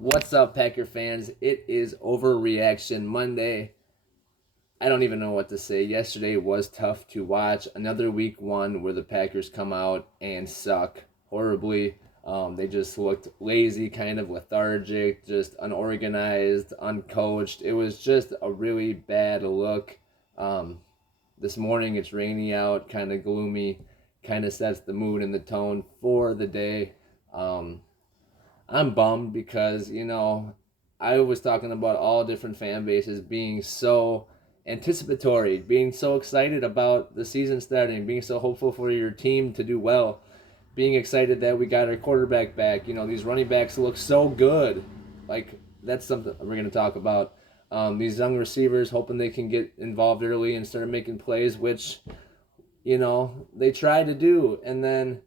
What's up, Packer fans? It is Overreaction Monday. I don't even know what to say. Yesterday was tough to watch. Another week one where the Packers come out and suck horribly. They just looked lazy, kind of lethargic, just unorganized, uncoached. It was just a really bad look. This morning it's rainy out, kind of gloomy, kind of sets the mood and the tone for the day. I'm bummed because, I was talking about all different fan bases being so anticipatory, being so excited about the season starting, being so hopeful for your team to do well, being excited that we got our quarterback back. These running backs look so good. Like, that's something we're going to talk about. These young receivers hoping they can get involved early and start making plays, which, they try to do. And then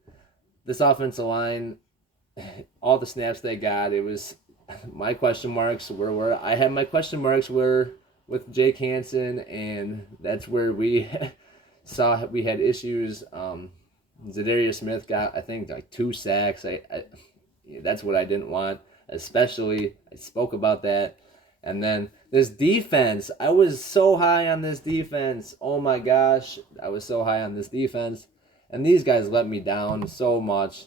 this offensive line, all the snaps they got, it was my question marks were I had my question marks were with Jake Hansen, and that's where we saw we had issues. Zadarius Smith got, I think, like 2 sacks. That's what I didn't want, especially. I spoke about that. And then this defense, I was so high on this defense. Oh my gosh, I was so high on this defense. And these guys let me down so much.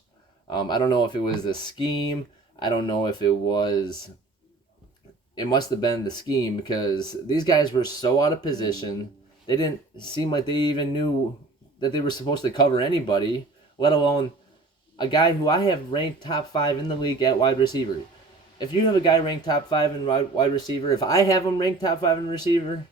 I don't know if it was the scheme. I don't know if it must have been the scheme because these guys were so out of position. They didn't seem like they even knew that they were supposed to cover anybody, let alone a guy who I have ranked top 5 in the league at wide receiver. If you have a guy ranked top 5 in wide receiver, if I have him ranked top 5 in receiver,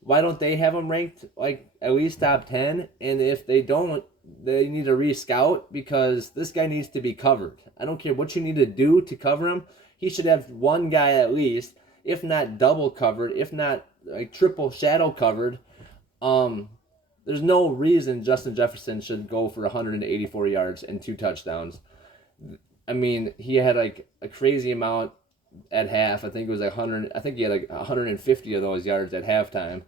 why don't they have him ranked like at least top 10? And if they don't, they need to re-scout because this guy needs to be covered. I don't care what you need to do to cover him. He should have one guy at least, if not double covered, if not like triple shadow covered. There's no reason Justin Jefferson should go for 184 yards and 2 touchdowns. I mean, he had like a crazy amount at half. I think it was like 100. I think he had like 150 of those yards at halftime.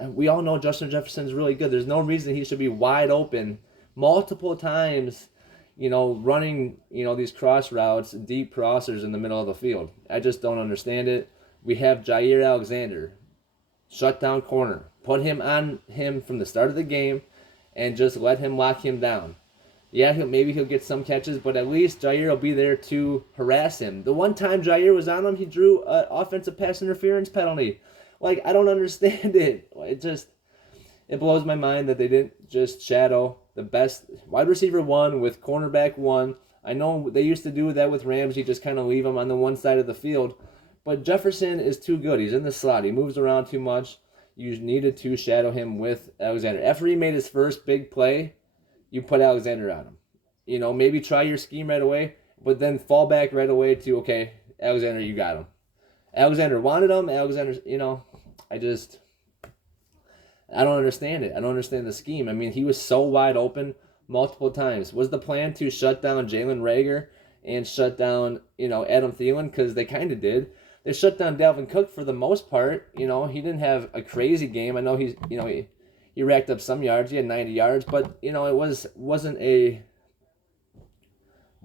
And we all know Justin Jefferson's really good. There's no reason he should be wide open multiple times, running, these cross routes, deep crossers in the middle of the field. I just don't understand it. We have Jair Alexander, shutdown corner. Put him on him from the start of the game and just let him lock him down. Yeah, maybe he'll get some catches, but at least Jair will be there to harass him. The one time Jair was on him, he drew an offensive pass interference penalty. Like, I don't understand it. It blows my mind that they didn't just shadow the best wide receiver 1 with cornerback 1. I know they used to do that with Ramsey, just kind of leave him on the one side of the field. But Jefferson is too good. He's in the slot. He moves around too much. You needed to shadow him with Alexander. After he made his first big play, you put Alexander on him. Maybe try your scheme right away, but then fall back right away to, okay, Alexander, you got him. Alexander wanted him. Alexander, I don't understand it. I don't understand the scheme. I mean, he was so wide open multiple times. Was the plan to shut down Jalen Reagor and shut down, Adam Thielen? Because they kind of did. They shut down Dalvin Cook for the most part. He didn't have a crazy game. I know he racked up some yards. He had 90 yards, but, it wasn't a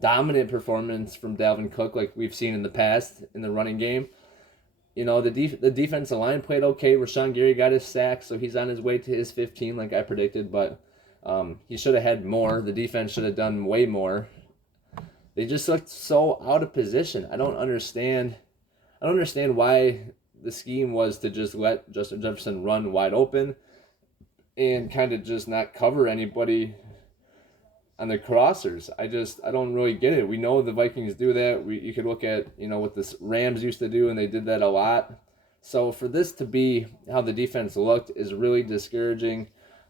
dominant performance from Dalvin Cook like we've seen in the past in the running game. The defensive line played okay. Rashawn Gary got his sack, so he's on his way to his 15 like I predicted, but he should have had more. The defense should have done way more. They just looked so out of position. I don't understand why the scheme was to just let Justin Jefferson run wide open and kind of just not cover anybody on the crossers. I don't really get it. We know the Vikings do that. You could look at, what the Rams used to do, and they did that a lot. So for this to be how the defense looked is really discouraging.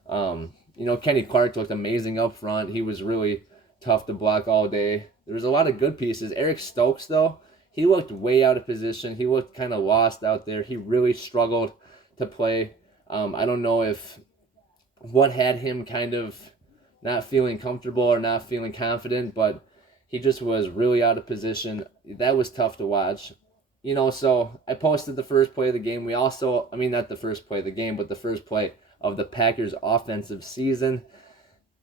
Kenny Clark looked amazing up front. He was really tough to block all day. There was a lot of good pieces. Eric Stokes, though, he looked way out of position. He looked kind of lost out there. He really struggled to play. I don't know what had him kind of not feeling comfortable or not feeling confident, but he just was really out of position. That was tough to watch. So I posted the first play of the game. Not the first play of the game, but the first play of the Packers' offensive season.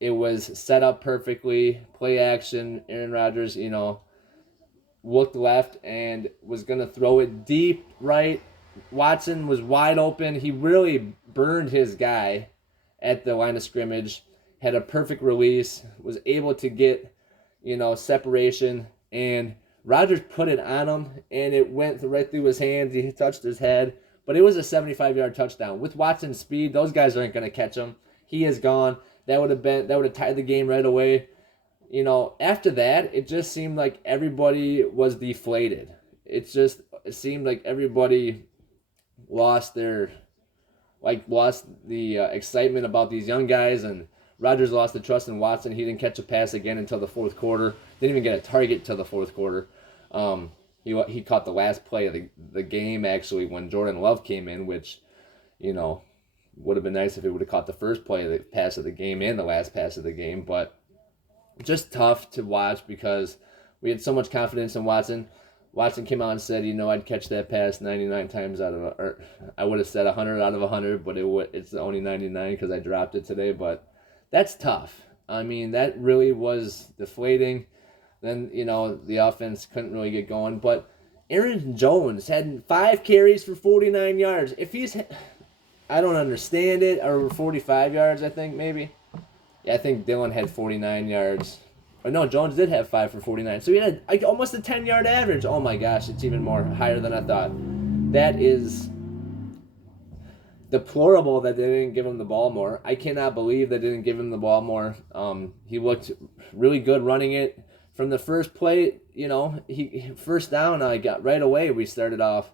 It was set up perfectly, play action, Aaron Rodgers, looked left and was going to throw it deep right. Watson was wide open. He really burned his guy at the line of scrimmage, had a perfect release, was able to get, separation, and Rodgers put it on him, and it went right through his hands. He touched his head, but it was a 75-yard touchdown. With Watson's speed, those guys aren't going to catch him. He is gone. That would have tied the game right away. After that, it just seemed like everybody was deflated. It seemed like everybody lost the excitement about these young guys, and Rodgers lost the trust in Watson. He didn't catch a pass again until the fourth quarter. Didn't even get a target until the fourth quarter. He caught the last play of the game, actually, when Jordan Love came in, which, would have been nice if he would have caught the first play of the pass of the game and the last pass of the game. But just tough to watch because we had so much confidence in Watson. Watson came out and said, I'd catch that pass 99 times or I would have said 100 out of 100, but it's only 99 because I dropped it today. But that's tough. I mean, that really was deflating. Then, the offense couldn't really get going. But Aaron Jones had 5 carries for 49 yards. I don't understand it, or 45 yards, I think, maybe. Yeah, I think Dillon had 49 yards. Or no, Jones did have 5 for 49. So he had almost a 10-yard average. Oh my gosh, it's even more higher than I thought. That is deplorable that they didn't give him the ball more. I cannot believe they didn't give him the ball more. He looked really good running it. From the first play, he first down, I got right away. We started off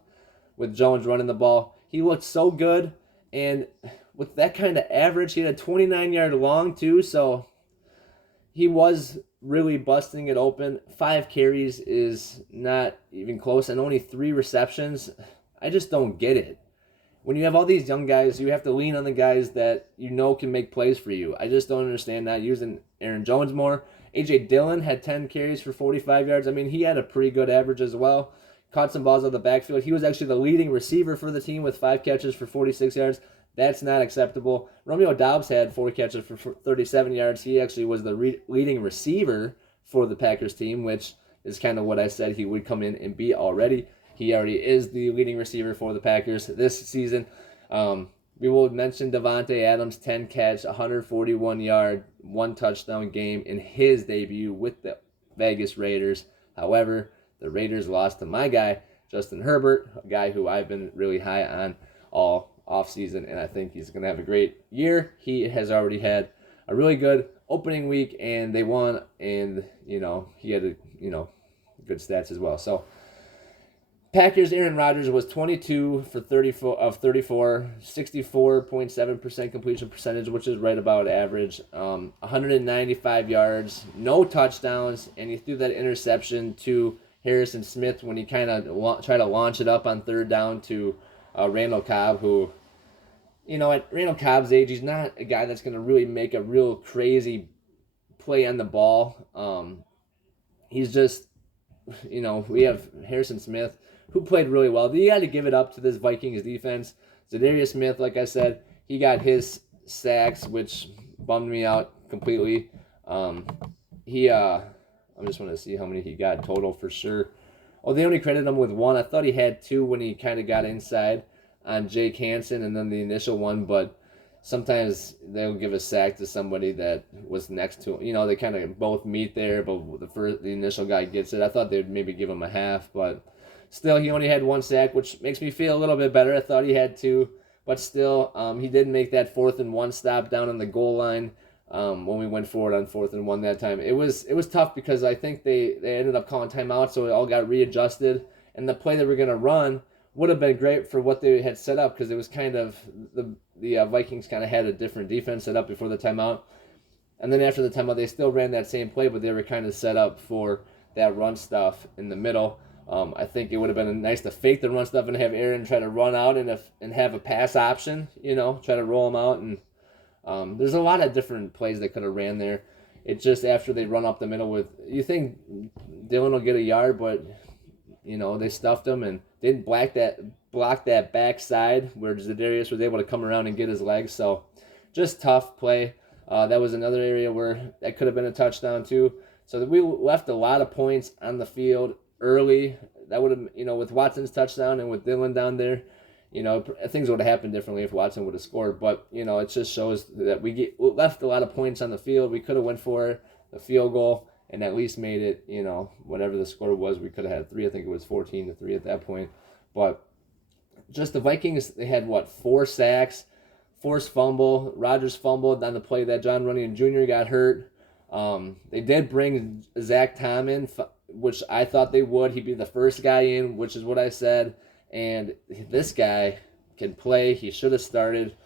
with Jones running the ball. He looked so good, and with that kind of average, he had a 29-yard long too. So he was really busting it open. 5 carries is not even close, and only 3 receptions. I just don't get it. When you have all these young guys, you have to lean on the guys that can make plays for you. I just don't understand not using Aaron Jones more. A.J. Dillon had 10 carries for 45 yards. I mean, he had a pretty good average as well. Caught some balls out of the backfield. He was actually the leading receiver for the team with 5 catches for 46 yards. That's not acceptable. Romeo Doubs had 4 catches for 37 yards. He actually was the leading receiver for the Packers team, which is kind of what I said he would come in and be already. He already is the leading receiver for the Packers this season. We will mention Devontae Adams, 10 catch, 141-yard, 1 touchdown game in his debut with the Vegas Raiders. However, the Raiders lost to my guy, Justin Herbert, a guy who I've been really high on all offseason, and I think he's going to have a great year. He has already had a really good opening week, and they won, and, he had, good stats as well. So, Packers, Aaron Rodgers was 22 for 34 of 34, 64.7% completion percentage, which is right about average. 195 yards, no touchdowns, and he threw that interception to Harrison Smith when he kind of tried to launch it up on third down to Randall Cobb, who, at Randall Cobb's age, he's not a guy that's going to really make a real crazy play on the ball. He's just, we have Harrison Smith, who played really well. You got to give it up to this Vikings defense. Zadarius Smith, like I said, he got his sacks, which bummed me out completely. I just want to see how many he got total for sure. Oh, they only credited him with 1. I thought he had 2 when he kind of got inside on Jake Hansen and then the initial one, but sometimes they'll give a sack to somebody that was next to him. They kind of both meet there, but the initial guy gets it. I thought they'd maybe give him a half, but still, he only had 1 sack, which makes me feel a little bit better. I thought he had 2, but still, he did make that 4th and 1 stop down on the goal line when we went forward on 4th and 1 that time. It was tough because I think they ended up calling timeout, so it all got readjusted, and the play they were going to run would have been great for what they had set up because it was kind of the Vikings kind of had a different defense set up before the timeout, and then after the timeout they still ran that same play, but they were kind of set up for that run stuff in the middle. I think it would have been nice to fake the run stuff and have Aaron try to run out and have a pass option, try to roll him out. And there's a lot of different plays they could have ran there. It's just after they run up the middle you think Dillon will get a yard, but, they stuffed him and didn't block that backside where Zadarius was able to come around and get his legs. So just tough play. That was another area where that could have been a touchdown too. So we left a lot of points on the field. early, that would have, with Watson's touchdown and with Dillon down there, things would have happened differently if Watson would have scored. But, it just shows that we left a lot of points on the field. We could have went for a field goal and at least made it, whatever the score was. We could have had 3. I think it was 14-3 at that point. But just the Vikings, they had, 4 sacks, forced fumble. Rodgers fumbled on the play that John Runyon Jr. got hurt. They did bring Zach Tom in, which I thought they would. He'd be the first guy in, which is what I said. And this guy can play. He should have started.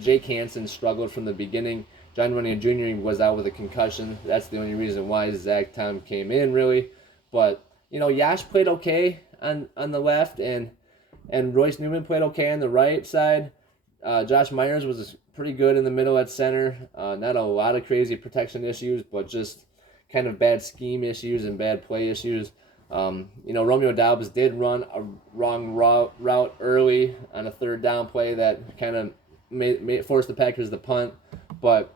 Jake Hansen struggled from the beginning. John Runyon Jr. was out with a concussion. That's the only reason why Zach Tom came in, really. But, Yash played okay on the left, and Royce Newman played okay on the right side. Josh Myers was pretty good in the middle at center. Not a lot of crazy protection issues, but just kind of bad scheme issues and bad play issues. Romeo Doubs did run a wrong route early on a 3rd down play that kind of forced the Packers to punt. But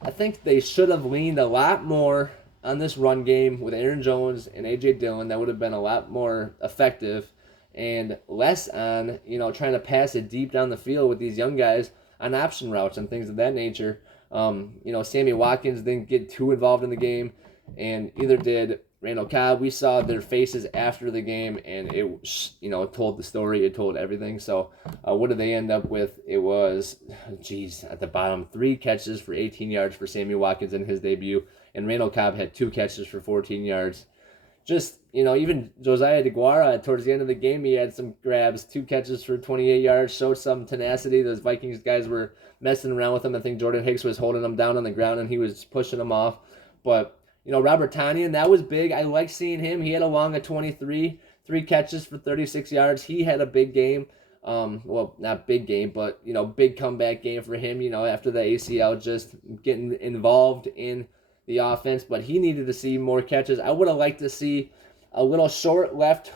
I think they should have leaned a lot more on this run game with Aaron Jones and A.J. Dillon. That would have been a lot more effective, and less on, trying to pass it deep down the field with these young guys on option routes and things of that nature. Sammy Watkins didn't get too involved in the game, and either did Randall Cobb. We saw their faces after the game, and it told the story. It told everything. So what did they end up with? It was, at the bottom, 3 catches for 18 yards for Sammy Watkins in his debut, and Randall Cobb had 2 catches for 14 yards. Just, even Josiah DeGuara, towards the end of the game, he had some grabs, 2 catches for 28 yards, showed some tenacity. Those Vikings guys were messing around with him. I think Jordan Hicks was holding him down on the ground, and he was pushing him off. But, Robert Tonyan, that was big. I like seeing him. He had a long of 23, 3 catches for 36 yards. He had a big game. Well, not big game, but, big comeback game for him, after the ACL, just getting involved in the offense. But he needed to see more catches. I would have liked to see a little short left,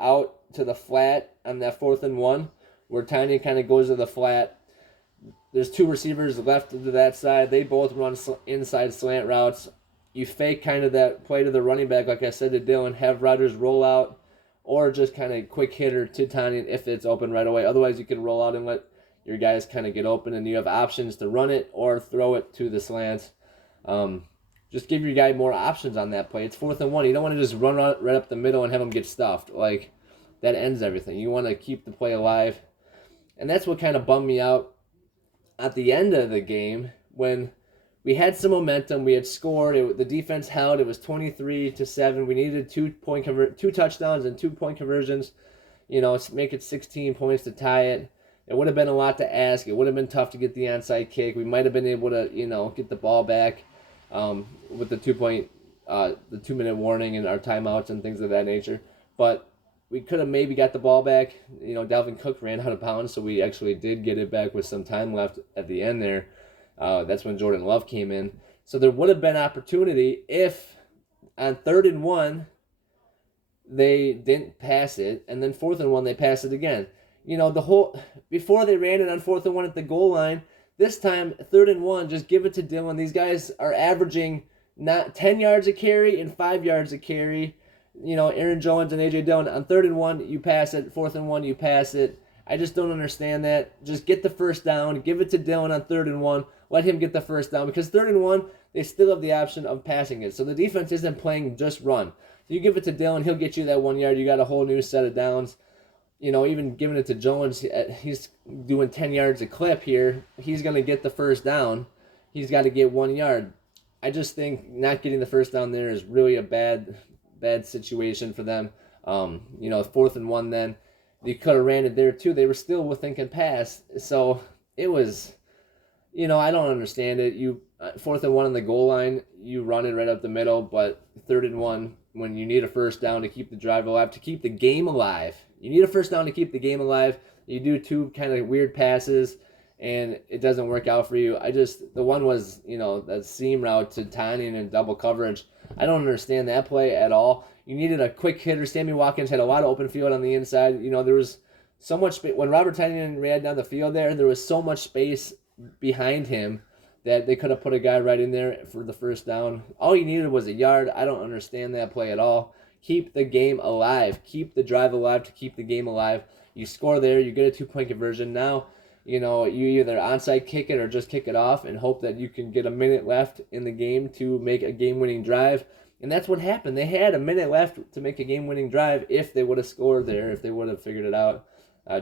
out to the flat on that 4th and 1, where Tonyan kind of goes to the flat. There's 2 receivers left to that side. They both run inside slant routes. You fake kind of that play to the running back, like I said to Dillon, have Rodgers roll out, or just kind of quick hitter to Tonyan if it's open right away. Otherwise, you can roll out and let your guys kind of get open, and you have options to run it or throw it to the slants. Just give your guy more options on that play. It's 4th and 1. You don't want to just run right up the middle and have him get stuffed. That ends everything. You want to keep the play alive. And that's what kind of bummed me out at the end of the game when we had some momentum. We had scored. The defense held. It was 23-7. We needed 2 touchdowns and 2-point conversions. Make it 16 points to tie it. It would have been a lot to ask. It would have been tough to get the onside kick. We might have been able to, get the ball back with the 2-minute warning and our timeouts and things of that nature. But we could have maybe got the ball back. Dalvin Cook ran out of bounds, so we actually did get it back with some time left at the end there. That's when Jordan Love came in. So there would have been opportunity if on 3rd and 1 they didn't pass it, and then 4th and 1 they pass it again. Before they ran it on 4th and 1 at the goal line, this time 3rd and 1, just give it to Dillon. These guys are averaging not 10 yards a carry and 5 yards a carry. Aaron Jones and A.J. Dillon, on 3rd and 1, you pass it. 4th and 1, you pass it. I just don't understand that. Just get the first down. Give it to Dillon on 3rd and 1. Let him get the first down. Because 3rd and 1, they still have the option of passing it. So the defense isn't playing just run. So you give it to Dillon, he'll get you that 1 yard. You got a whole new set of downs. Even giving it to Jones, he's doing 10 yards a clip here. He's going to get the first down. He's got to get 1 yard. I just think not getting the first down there is really a bad situation for them. 4th and 1 then. You could have ran it there too. They were still thinking pass. So it was, I don't understand it. 4th and 1 on the goal line, you run it right up the middle, but 3rd and 1, when you need a first down to keep the drive alive, to keep the game alive. You need a first down to keep the game alive. You do 2 kind of weird passes, and it doesn't work out for you. The one was, that seam route to Tonyan in double coverage. I don't understand that play at all. You needed a quick hitter. Sammy Watkins had a lot of open field on the inside. There was so much space. When Robert Tonyan ran down the field there was so much space behind him that they could have put a guy right in there for the first down. All you needed was a yard. I don't understand that play at all. keep the game alive, keep the drive alive to keep the game alive. You score there, you get a 2-point conversion. Now, you either onside kick it or just kick it off and hope that you can get a minute left in the game to make a game-winning drive. And that's what happened. They had a minute left to make a game-winning drive if they would have scored there, if they would have figured it out.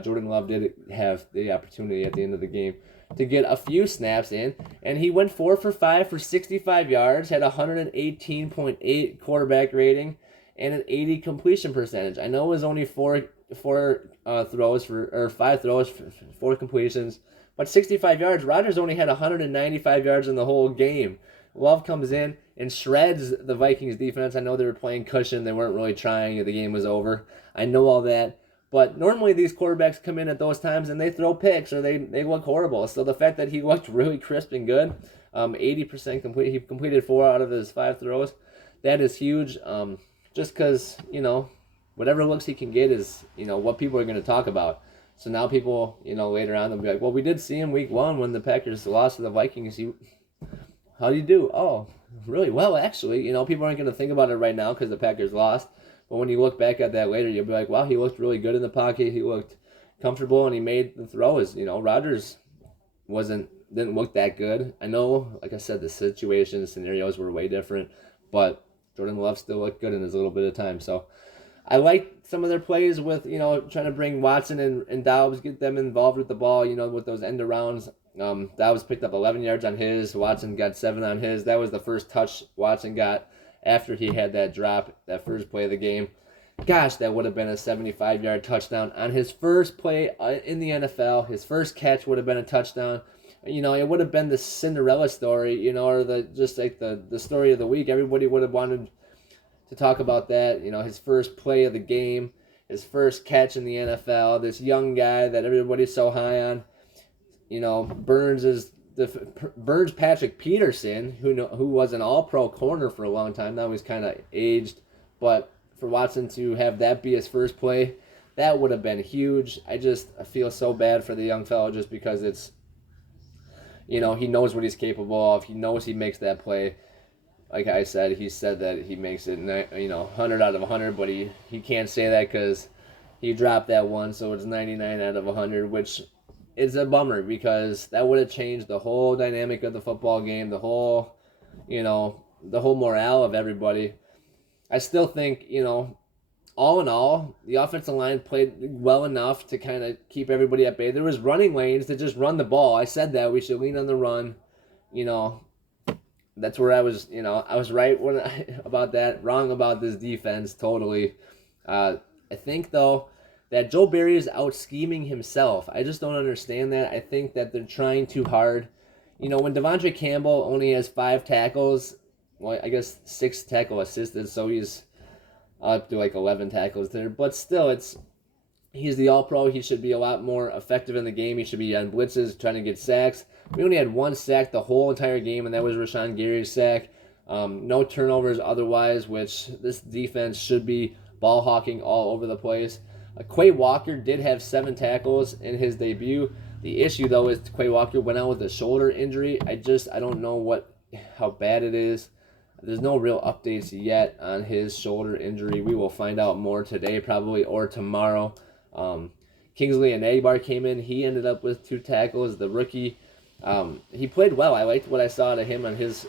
Jordan Love did have the opportunity at the end of the game to get a few snaps in, and he went 4 for 5 for 65 yards, had a 118.8 quarterback rating, and an 80 completion percentage. I know it was only five throws for 4 completions, but 65 yards. Rodgers only had 195 yards in the whole game. Love comes in and shreds the Vikings defense. I know they were playing cushion. They weren't really trying. The game was over. I know all that. But normally these quarterbacks come in at those times and they throw picks or they look horrible. So the fact that he looked really crisp and good, 80% complete. He completed 4 out of his 5 throws. That is huge. Just because, whatever looks he can get is, what people are going to talk about. So now people, later on they'll be like, well, we did see him week 1 when the Packers lost to the Vikings. How do you do? Oh, really well, actually. People aren't going to think about it right now because the Packers lost. But when you look back at that later, you'll be like, wow, he looked really good in the pocket. He looked comfortable, and he made the throws. Rodgers didn't look that good. I know, like I said, the scenarios were way different, but Jordan Love still looked good in his little bit of time. So I like some of their plays with, trying to bring Watson and Dobbs, get them involved with the ball, with those end arounds. Dobbs picked up 11 yards on his. Watson got 7 on his. That was the first touch Watson got after he had that drop, that first play of the game. Gosh, that would have been a 75-yard touchdown on his first play in the NFL. His first catch would have been a touchdown. It would have been the Cinderella story, or the story of the week. Everybody would have wanted to talk about that. His first play of the game, his first catch in the NFL. This young guy that everybody's so high on. Burns Patrick Peterson, who was an all-pro corner for a long time. Now he's kind of aged, but for Watson to have that be his first play, that would have been huge. I feel so bad for the young fellow just because it's, he knows what he's capable of. He knows he makes that play. Like I said, he said that he makes it, 100 out of 100, but he can't say that because he dropped that one, so it's 99 out of 100, which is a bummer because that would have changed the whole dynamic of the football game, the whole morale of everybody. I still think, all in all, the offensive line played well enough to kind of keep everybody at bay. There was running lanes to just run the ball. I said that we should lean on the run. That's where I was, I was right about that, wrong about this defense totally. I think, though, that Joe Barry is out scheming himself. I just don't understand that. I think that they're trying too hard. When Devondre Campbell only has 5 tackles, well, I guess 6 tackle assisted, so he's up to like 11 tackles there. But still, he's the all-pro. He should be a lot more effective in the game. He should be on blitzes, trying to get sacks. We only had 1 sack the whole entire game, and that was Rashawn Gary's sack. No turnovers otherwise, which this defense should be ball hawking all over the place. Quay Walker did have 7 tackles in his debut. The issue, though, is Quay Walker went out with a shoulder injury. I don't know how bad it is. There's no real updates yet on his shoulder injury. We will find out more today probably or tomorrow. Kingsley Enagbare came in. He ended up with 2 tackles. The rookie, he played well. I liked what I saw to him on his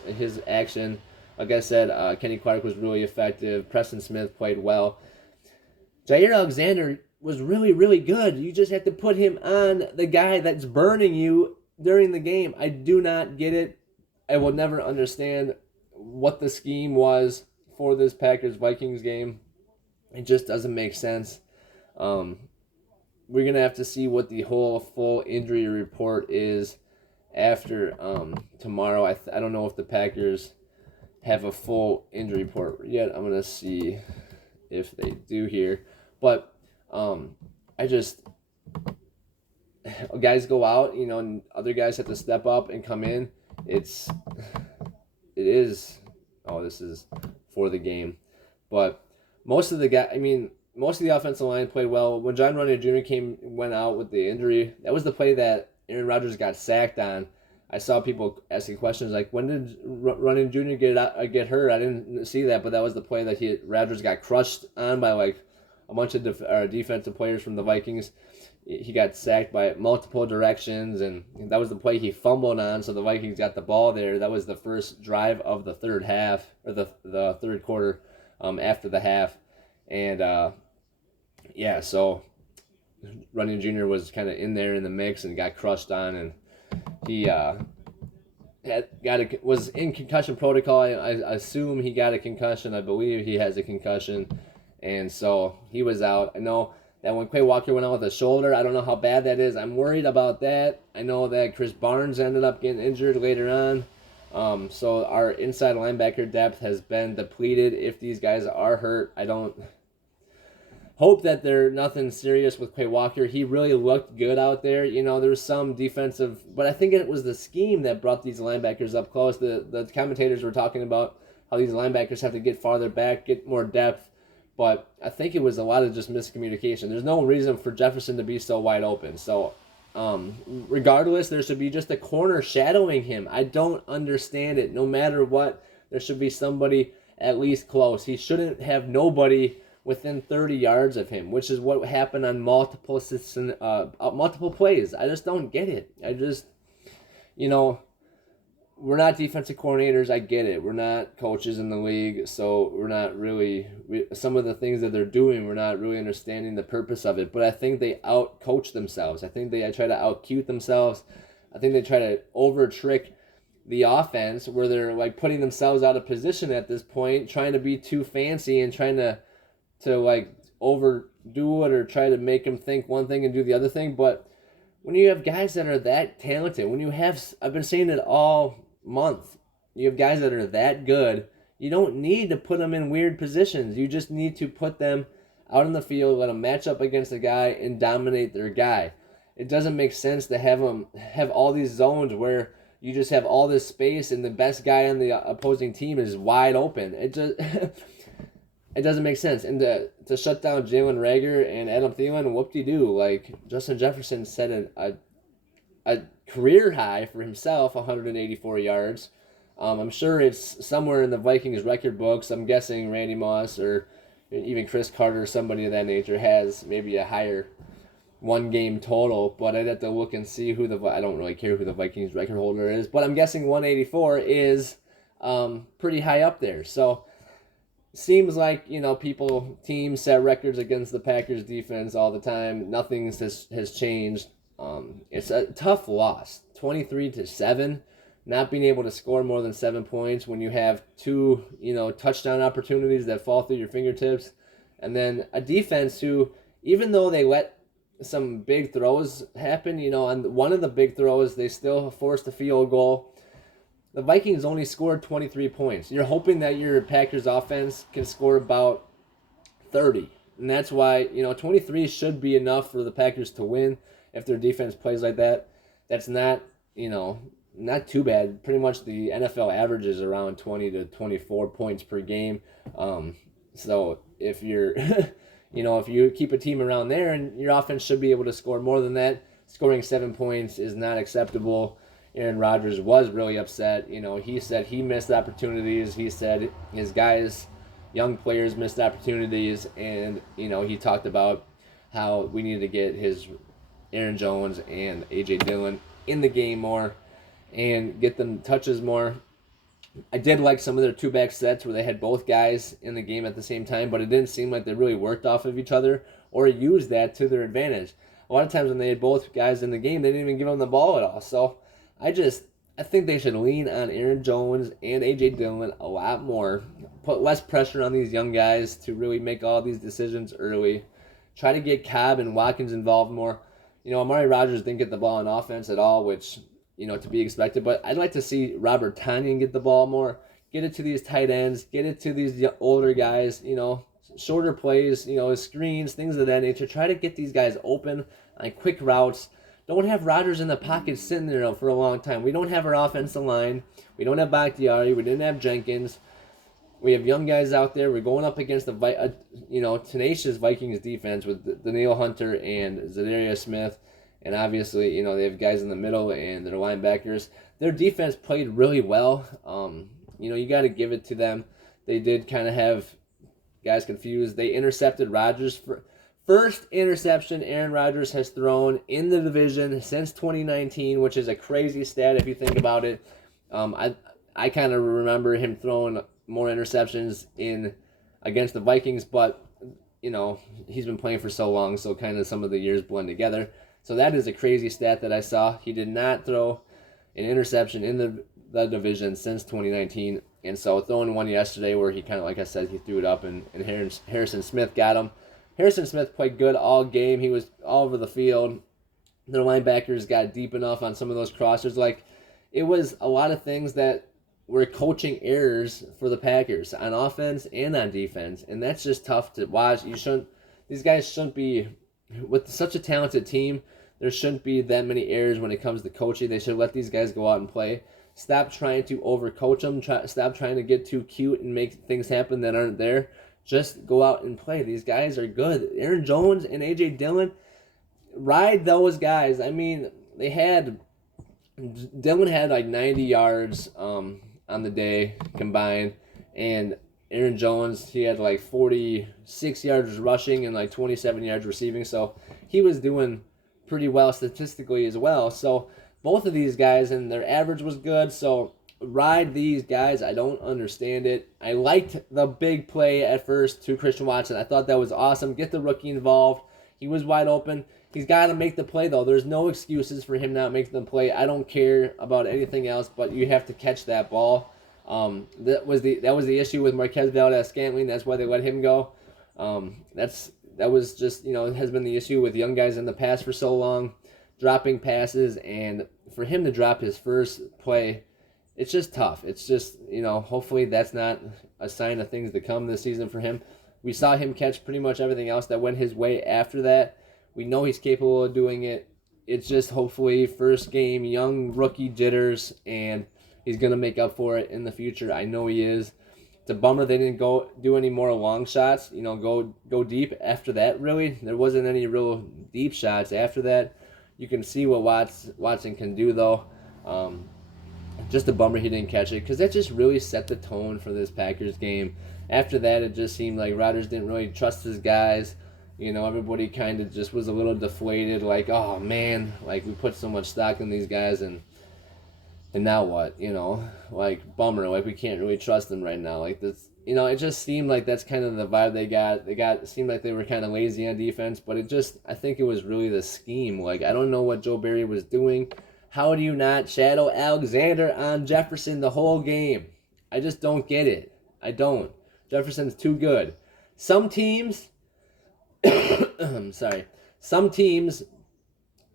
action. Like I said, Kenny Clark was really effective. Preston Smith played well. Jair Alexander was really, really good. You just have to put him on the guy that's burning you during the game. I do not get it. I will never understand what the scheme was for this Packers-Vikings game. It just doesn't make sense. We're going to have to see what the whole full injury report is after tomorrow. I don't know if the Packers have a full injury report yet. I'm going to see if they do here. But guys go out, and other guys have to step up and come in. This is for the game. But most of the offensive line played well. When John Runyon Jr. went out with the injury, that was the play that Aaron Rodgers got sacked on. I saw people asking questions like, when did Running Jr. get hurt? I didn't see that, but that was the play that Rodgers got crushed on by like a bunch of defensive players from the Vikings. He got sacked by multiple directions, and that was the play he fumbled on, so the Vikings got the ball there. That was the first drive of the third half, or the third quarter, after the half. And, yeah, so Running Jr. was kind of in there in the mix and got crushed on, and he was in concussion protocol. I assume he got a concussion. I believe he has a concussion, and so he was out. I know that when Quay Walker went out with a shoulder, I don't know how bad that is. I'm worried about that. I know that Chris Barnes ended up getting injured later on. So our inside linebacker depth has been depleted. If these guys are hurt, I don't hope that they're nothing serious with Quay Walker. He really looked good out there. There was some defensive, but I think it was the scheme that brought these linebackers up close. The commentators were talking about how these linebackers have to get farther back, get more depth, but I think it was a lot of just miscommunication. There's no reason for Jefferson to be so wide open. So, regardless, there should be just a corner shadowing him. I don't understand it. No matter what, there should be somebody at least close. He shouldn't have nobody within 30 yards of him, which is what happened on multiple plays. I just don't get it. We're not defensive coordinators. I get it. We're not coaches in the league, so we're not really some of the things that they're doing. We're not really understanding the purpose of it. But I think they out-coach themselves. I think they try to out-cute themselves. I think they try to over-trick the offense, where they're like putting themselves out of position at this point, trying to be too fancy and trying to like overdo it or try to make them think one thing and do the other thing. But when you have guys that are that talented, I've been saying it all month, you have guys that are that good, you don't need to put them in weird positions. You just need to put them out in the field, let them match up against a guy and dominate their guy. It doesn't make sense to have all these zones where you just have all this space and the best guy on the opposing team is wide open. It just it doesn't make sense. And to shut down Jalen Reagor and Adam Thielen, whoop-de-doo. Like, Justin Jefferson set a career high for himself, 184 yards. I'm sure it's somewhere in the Vikings record books. I'm guessing Randy Moss or even Chris Carter, somebody of that nature, has maybe a higher one-game total. But I'd have to look and see I don't really care who the Vikings record holder is. But I'm guessing 184 is pretty high up there. So seems like, teams set records against the Packers defense all the time. Nothing has changed. It's a tough loss, 23-7, not being able to score more than 7 points when you have two, touchdown opportunities that fall through your fingertips, and then a defense who, even though they let some big throws happen, on one of the big throws, they still forced a field goal. The Vikings only scored 23 points. You're hoping that your Packers offense can score about 30. And that's why, 23 should be enough for the Packers to win if their defense plays like that. That's not, not too bad. Pretty much the NFL average is around 20 to 24 points per game. So if you're, if you keep a team around there, and your offense should be able to score more than that, scoring 7 points is not acceptable. Aaron Rodgers was really upset. He said he missed opportunities. He said his guys, young players, missed opportunities. And, he talked about how we needed to get his Aaron Jones and A.J. Dillon in the game more and get them touches more. I did like some of their two-back sets where they had both guys in the game at the same time, but it didn't seem like they really worked off of each other or used that to their advantage. A lot of times when they had both guys in the game, they didn't even give them the ball at all. So I think they should lean on Aaron Jones and A.J. Dillon a lot more, put less pressure on these young guys to really make all these decisions early, try to get Cobb and Watkins involved more. Amari Rodgers didn't get the ball on offense at all, which, to be expected. But I'd like to see Robert Tonyan get the ball more, get it to these tight ends, get it to these older guys, shorter plays, screens, things of that nature. Try to get these guys open on quick routes. Don't have Rodgers in the pocket sitting there for a long time. We don't have our offensive line. We don't have Bakhtiari. We didn't have Jenkins. We have young guys out there. We're going up against a tenacious Vikings defense with Danielle Hunter and Zadarius Smith. And obviously, they have guys in the middle and their linebackers. Their defense played really well. You got to give it to them. They did kind of have guys confused. They intercepted Rodgers for first interception Aaron Rodgers has thrown in the division since 2019, which is a crazy stat if you think about it. I kind of remember him throwing more interceptions in against the Vikings, but he's been playing for so long, so kind of some of the years blend together. So that is a crazy stat that I saw. He did not throw an interception in the division since 2019. And so throwing one yesterday where he kind of, like I said, he threw it up and Harrison Smith got him. Harrison Smith played good all game. He was all over the field. Their linebackers got deep enough on some of those crossers. Like, it was a lot of things that were coaching errors for the Packers on offense and on defense. And that's just tough to watch. These guys shouldn't be, with such a talented team, there shouldn't be that many errors when it comes to coaching. They should let these guys go out and play. Stop trying to overcoach them. Stop trying to get too cute and make things happen that aren't there. Just go out and play. These guys are good. Aaron Jones and A.J. Dillon, ride those guys. I mean, Dillon had like 90 yards on the day combined, and Aaron Jones, he had like 46 yards rushing and like 27 yards receiving, so he was doing pretty well statistically as well. So both of these guys, and their average was good, so ride these guys. I don't understand it. I liked the big play at first to Christian Watson. I thought that was awesome. Get the rookie involved. He was wide open. He's got to make the play, though. There's no excuses for him not making the play. I don't care about anything else, but you have to catch that ball. That was the issue with Marquez Valdes-Scantling. That's why they let him go. That was just, has been the issue with young guys in the past for so long, dropping passes, and for him to drop his first play, it's just tough. It's just, hopefully that's not a sign of things to come this season for him. We saw him catch pretty much everything else that went his way after that. We know he's capable of doing it. It's just hopefully first game, young rookie jitters, and he's going to make up for it in the future. I know he is. It's a bummer they didn't go do any more long shots, go deep after that, really. There wasn't any real deep shots after that. You can see what Watson can do, though. Just a bummer he didn't catch it, because that just really set the tone for this Packers game. After that, it just seemed like Rodgers didn't really trust his guys. Everybody kind of just was a little deflated, like, oh, man, like, we put so much stock in these guys, and now what, like, bummer, like, we can't really trust them right now. Like, this, it just seemed like that's kind of the vibe they got. It seemed like they were kind of lazy on defense, but I think it was really the scheme. Like, I don't know what Joe Barry was doing. How do you not shadow Alexander on Jefferson the whole game? I just don't get it. I don't. Jefferson's too good. Some teams, some teams,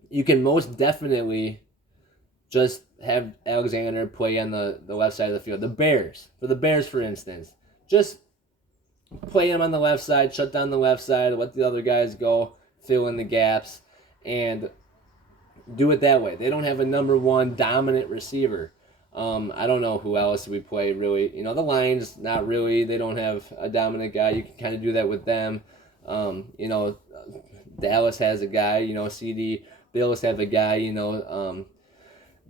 you can most definitely just have Alexander play on the left side of the field. For the Bears, for instance, just play him on the left side, shut down the left side, let the other guys go, fill in the gaps, and do it that way. They don't have a number one dominant receiver. I don't know who else we play, really. The Lions, not really. They don't have a dominant guy. You can kind of do that with them. Dallas has a guy, CD. Bills have a guy,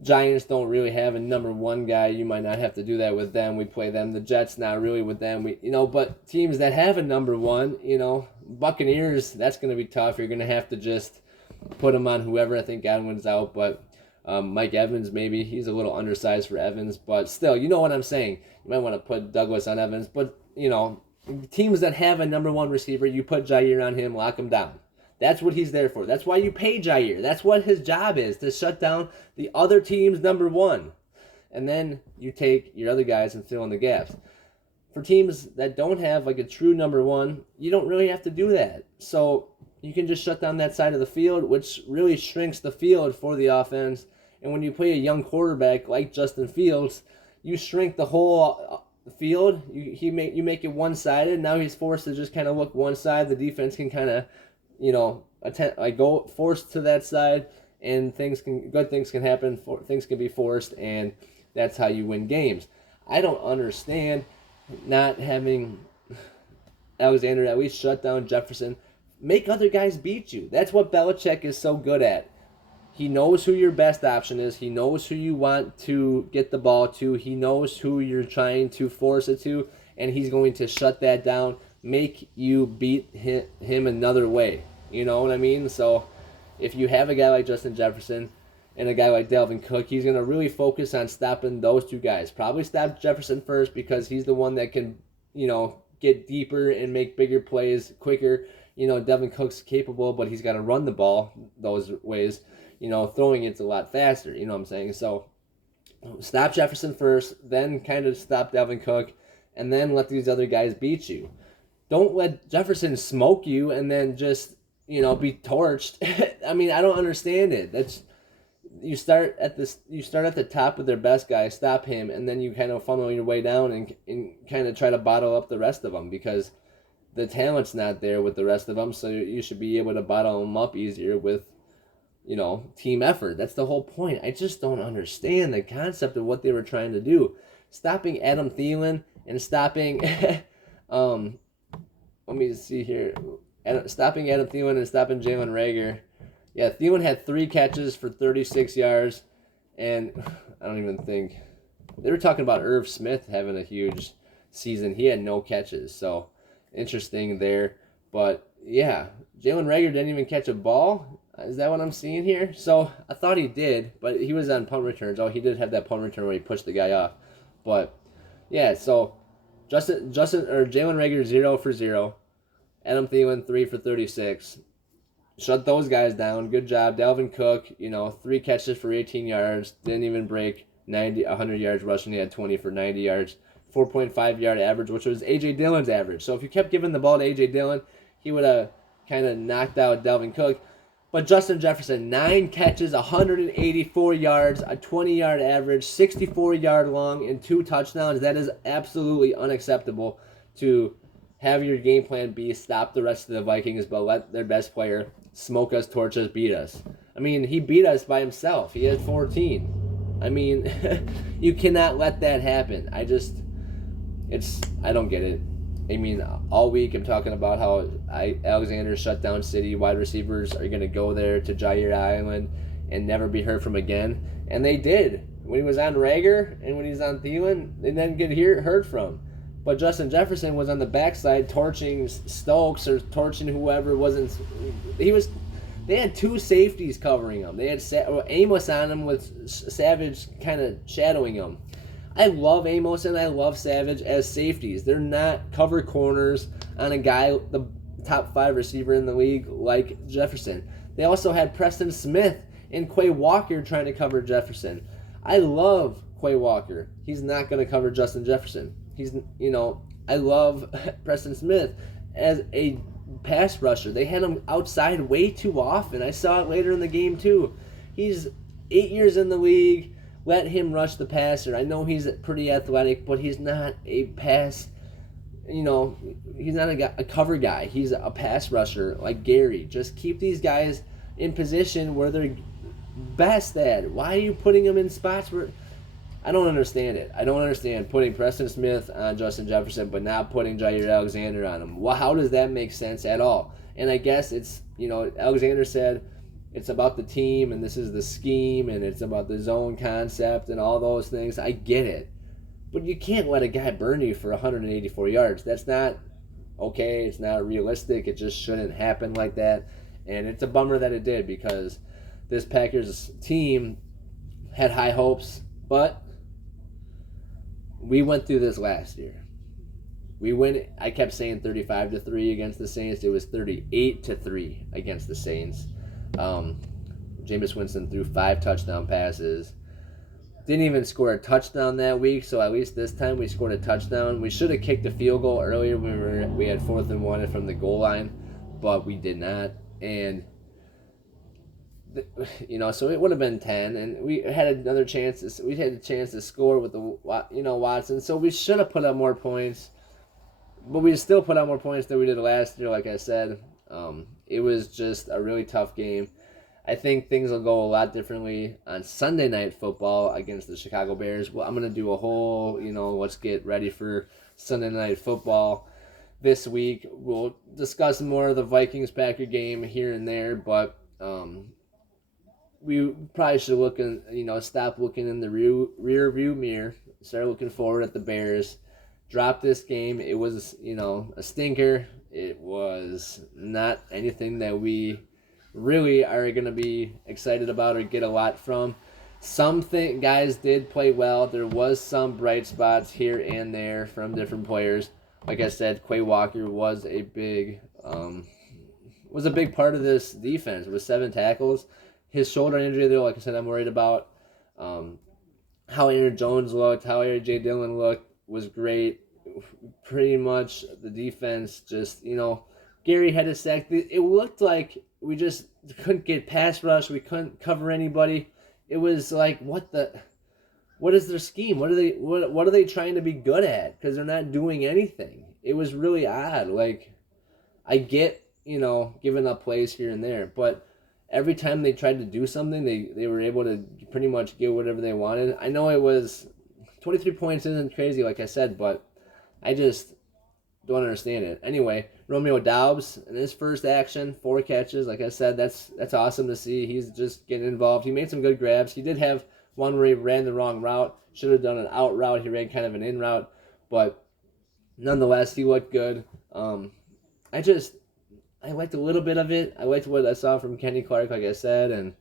Giants don't really have a number one guy. You might not have to do that with them. We play them. The Jets, not really with them. But teams that have a number one, Buccaneers, that's going to be tough. You're going to have to just put them on whoever. I think Godwin's out, but Mike Evans, maybe. He's a little undersized for Evans, but still, you know what I'm saying. You might want to put Douglas on Evans, but, teams that have a number one receiver, you put Jair on him, lock him down. That's what he's there for. That's why you pay Jair. That's what his job is, to shut down the other team's number one. And then you take your other guys and fill in the gaps. For teams that don't have like a true number one, you don't really have to do that. So you can just shut down that side of the field, which really shrinks the field for the offense. And when you play a young quarterback like Justin Fields, you shrink the whole field. You make it one-sided. Now he's forced to just kind of look one side. The defense can kind of go forced to that side, and good things can happen. Things can be forced, and that's how you win games. I don't understand not having Alexander at least shut down Jefferson. Make other guys beat you. That's what Belichick is so good at. He knows who your best option is. He knows who you want to get the ball to. He knows who you're trying to force it to, and he's going to shut that down, make you beat him another way. You know what I mean? So if you have a guy like Justin Jefferson and a guy like Dalvin Cook, he's going to really focus on stopping those two guys. Probably stop Jefferson first because he's the one that can, get deeper and make bigger plays quicker. Dalvin Cook's capable, but he's got to run the ball those ways. Throwing it's a lot faster. You know what I'm saying? So stop Jefferson first, then kind of stop Dalvin Cook, and then let these other guys beat you. Don't let Jefferson smoke you and then just, be torched. I mean, I don't understand it. You start at the top with their best guy, stop him, and then you kind of funnel your way down and kind of try to bottle up the rest of them because the talent's not there with the rest of them, so you should be able to bottle them up easier with, team effort. That's the whole point. I just don't understand the concept of what they were trying to do. Stopping Adam Thielen and stopping, let me see here, stopping Adam Thielen and stopping Jalen Reagor. Yeah, Thielen had 3 catches for 36 yards, and I don't even think they were talking about Irv Smith having a huge season. He had no catches, so interesting there. But yeah, Jalen Reagor didn't even catch a ball. Is that what I'm seeing here? So I thought he did, but he was on punt returns. Oh, he did have that punt return where he pushed the guy off. But yeah, so Jalen Reagor 0 for 0, Adam Thielen 3 for 36. Shut those guys down. Good job. Dalvin Cook, 3 catches for 18 yards. Didn't even break 100 yards rushing. He had 20 for 90 yards. 4.5 yard average, which was A.J. Dillon's average. So if you kept giving the ball to A.J. Dillon, he would have kind of knocked out Dalvin Cook. But Justin Jefferson, 9 catches, 184 yards, a 20-yard average, 64-yard long, and 2 touchdowns. That is absolutely unacceptable to have your game plan be stop the rest of the Vikings, but let their best player smoke us, torch us, beat us. I mean, he beat us by himself. He had 14. I mean, you cannot let that happen. I don't get it. I mean, all week I'm talking about how Alexander shut down City. Wide receivers are going to go there to Jair Island and never be heard from again. And they did. When he was on Reagor and when he was on Thielen, they didn't get heard from. But Justin Jefferson was on the backside torching Stokes or torching whoever wasn't. They had 2 safeties covering him. They had Amos on him with Savage kind of shadowing him. I love Amos and I love Savage as safeties. They're not cover corners on a guy, the top 5 receiver in the league like Jefferson. They also had Preston Smith and Quay Walker trying to cover Jefferson. I love Quay Walker. He's not going to cover Justin Jefferson. I love Preston Smith as a pass rusher. They had him outside way too often. I saw it later in the game too. He's 8 years in the league. Let him rush the passer. I know he's pretty athletic, but he's not a pass, he's not a cover guy. He's a pass rusher like Gary. Just keep these guys in position where they're best at. Why are you putting them in spots where... I don't understand it. I don't understand putting Preston Smith on Justin Jefferson but not putting Jair Alexander on him. Well, how does that make sense at all? And I guess it's, Alexander said it's about the team and this is the scheme and it's about the zone concept and all those things. I get it. But you can't let a guy burn you for 184 yards. That's not okay. It's not realistic. It just shouldn't happen like that. And it's a bummer that it did because this Packers team had high hopes, but we went through this last year. I kept saying 35-3 against the Saints. It was 38-3 against the Saints. Jameis Winston threw 5 touchdown passes. Didn't even score a touchdown that week, so at least this time we scored a touchdown. We should have kicked a field goal earlier when we had 4th and 1 from the goal line, but we did not. And so it would have been 10, and we had another chance. We had a chance to score with the Watson. So we should have put up more points, but we still put up more points than we did last year. Like I said, it was just a really tough game. I think things will go a lot differently on Sunday Night Football against the Chicago Bears. Well, I'm gonna do a whole, let's get ready for Sunday Night Football this week. We'll discuss more of the Vikings-Packer game here and there, but we probably should look in, stop looking in the rear view mirror, start looking forward at the Bears. Drop this game. It was, a stinker. It was not anything that we really are going to be excited about or get a lot from. Some guys did play well. There was some bright spots here and there from different players. Like I said, Quay Walker was a big part of this defense with 7 tackles. His shoulder injury, though, like I said, I'm worried about. How Aaron Jones looked, how A.J. Dillon looked was great. Pretty much the defense just, Gary had a sack. It looked like we just couldn't get pass rush. We couldn't cover anybody. It was like, what is their scheme? What are they trying to be good at? Because they're not doing anything. It was really odd. Like, I get, giving up plays here and there, but every time they tried to do something, they were able to pretty much get whatever they wanted. I know it was 23 points isn't crazy, like I said, but I just don't understand it. Anyway, Romeo Doubs in his first action, 4 catches. Like I said, that's awesome to see. He's just getting involved. He made some good grabs. He did have one where he ran the wrong route. Should have done an out route. He ran kind of an in route, but nonetheless, he looked good. I liked a little bit of it. I liked what I saw from Kenny Clark, like I said, and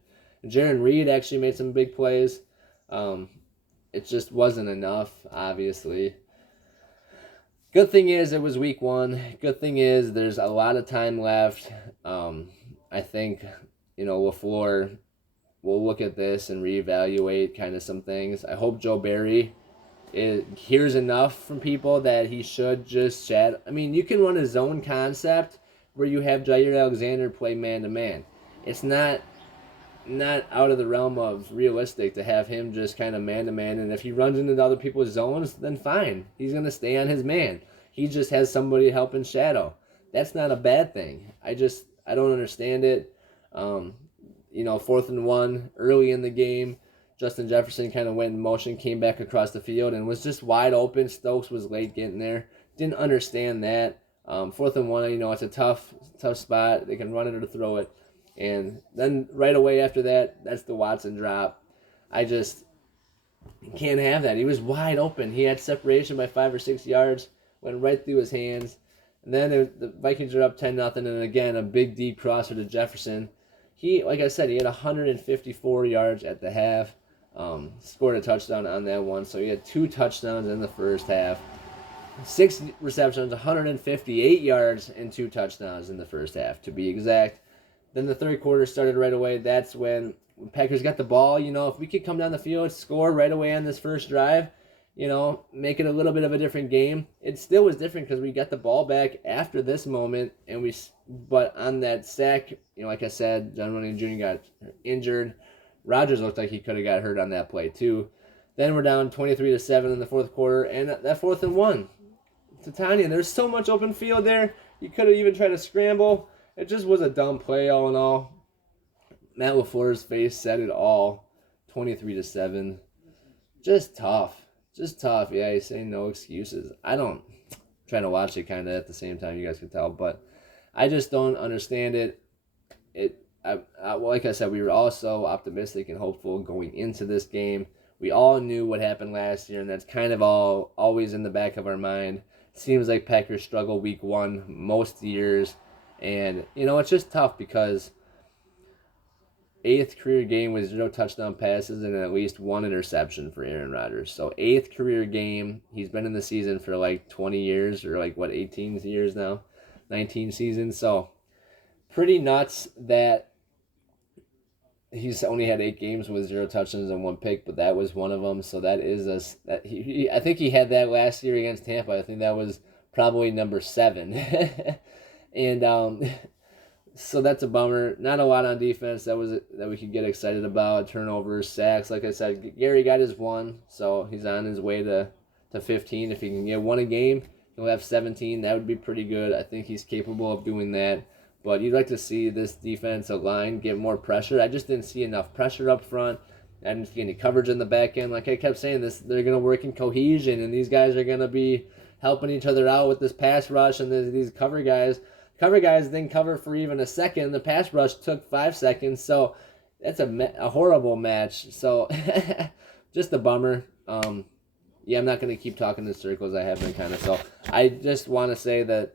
Jaron Reed actually made some big plays. It just wasn't enough, obviously. Good thing is it was week 1. Good thing is there's a lot of time left. I think, LaFleur will look at this and reevaluate kind of some things. I hope Joe Barry hears enough from people that he should just chat. I mean, you can run a zone concept where you have Jair Alexander play man-to-man. It's not out of the realm of realistic to have him just kind of man-to-man, and if he runs into other people's zones, then fine. He's going to stay on his man. He just has somebody helping shadow. That's not a bad thing. I don't understand it. 4th and 1, early in the game, Justin Jefferson kind of went in motion, came back across the field, and was just wide open. Stokes was late getting there. Didn't understand that. 4th and 1, it's a tough spot. They can run it or throw it. And then right away after that, that's the Watson drop. I just can't have that. He was wide open. He had separation by 5 or 6 yards, went right through his hands. And then the Vikings are up 10-0, and again, a big deep crosser to Jefferson. Like I said, he had 154 yards at the half. Scored a touchdown on that one, so he had 2 touchdowns in the first half. 6 receptions, 158 yards, and 2 touchdowns in the first half, to be exact. Then the third quarter started right away. That's when Packers got the ball. If we could come down the field, score right away on this first drive, make it a little bit of a different game. It still was different because we got the ball back after this moment, but on that sack, like I said, John Running Jr. got injured. Rodgers looked like he could have got hurt on that play too. Then we're down 23-7 in the fourth quarter, and that 4th and 1. Titania, there's so much open field there. You could have even tried to scramble. It just was a dumb play all in all. Matt LaFleur's face said it all. 23-7. Just tough. Yeah, he's saying no excuses. I'm trying to watch it kind of at the same time, you guys can tell, but I just don't understand it. Like I said, we were all so optimistic and hopeful going into this game. We all knew what happened last year, and that's kind of always in the back of our mind. Seems like Packers struggle week 1 most years. And, it's just tough because 8th career game with 0 touchdown passes and at least 1 interception for Aaron Rodgers. So 8th career game. He's been in the season for like 20 years or 18 years now? 19 seasons. So pretty nuts that he's only had 8 games with 0 touchdowns and 1 pick, but that was one of them. So that is I think he had that last year against Tampa. I think that was probably number 7. And so that's a bummer. Not a lot on defense that we could get excited about. Turnovers, sacks. Like I said, Gary got his 1, so he's on his way to 15. If he can get 1 a game, he'll have 17. That would be pretty good. I think he's capable of doing that. But you'd like to see this defensive line get more pressure. I just didn't see enough pressure up front. I didn't see any coverage in the back end. Like I kept saying, they're going to work in cohesion, and these guys are going to be helping each other out with this pass rush and these cover guys. Cover guys didn't cover for even a second. The pass rush took 5 seconds. So that's a horrible match. So just a bummer. Yeah, I'm not going to keep talking in circles. I have been kind of. So I just want to say that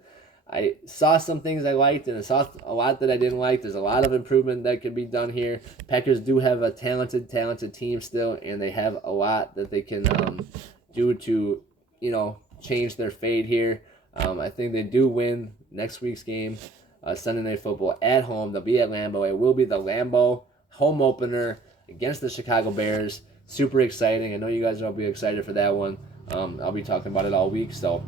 I saw some things I liked and I saw a lot that I didn't like. There's a lot of improvement that could be done here. Packers do have a talented team still, and they have a lot that they can do to, change their fate here. I think they do win next week's game, Sunday Night Football at home. They'll be at Lambeau. It will be the Lambeau home opener against the Chicago Bears. Super exciting. I know you guys will be excited for that one. I'll be talking about it all week. So,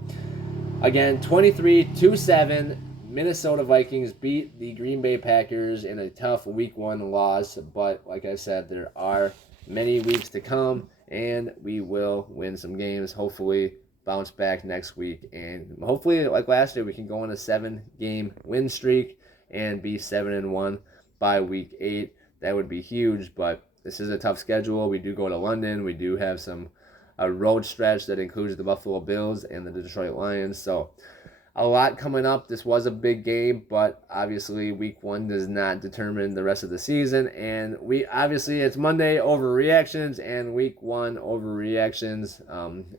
again, 23-7, Minnesota Vikings beat the Green Bay Packers in a tough Week 1 loss. But, like I said, there are many weeks to come, and we will win some games. Hopefully, bounce back next week. And hopefully, like last year, we can go on a 7-game win streak and be 7-1 by Week 8. That would be huge, but this is a tough schedule. We do go to London. We do have a road stretch that includes the Buffalo Bills and the Detroit Lions. So a lot coming up. This was a big game, but obviously Week 1 does not determine the rest of the season. And it's Monday overreactions and Week 1 overreactions.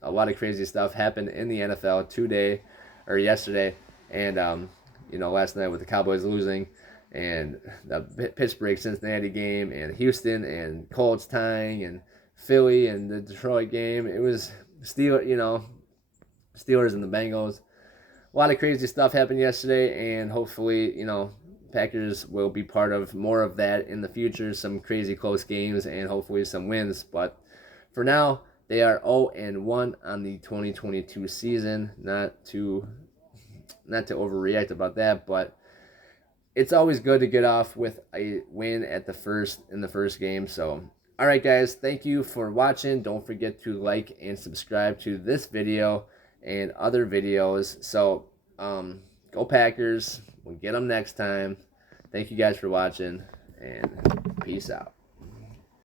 A lot of crazy stuff happened in the NFL yesterday, and last night with the Cowboys losing, and the Pittsburgh Cincinnati game, and Houston and Colts tying, and Philly and the Detroit game. It was Steelers and the Bengals. A lot of crazy stuff happened yesterday, and hopefully, Packers will be part of more of that in the future. Some crazy close games and hopefully some wins. But for now, they are 0-1 on the 2022 season. Not to overreact about that, but it's always good to get off with a win in the first game. So, all right, guys, thank you for watching. Don't forget to like and subscribe to this video and other videos. So, go Packers. We'll get them next time. Thank you guys for watching, and peace out.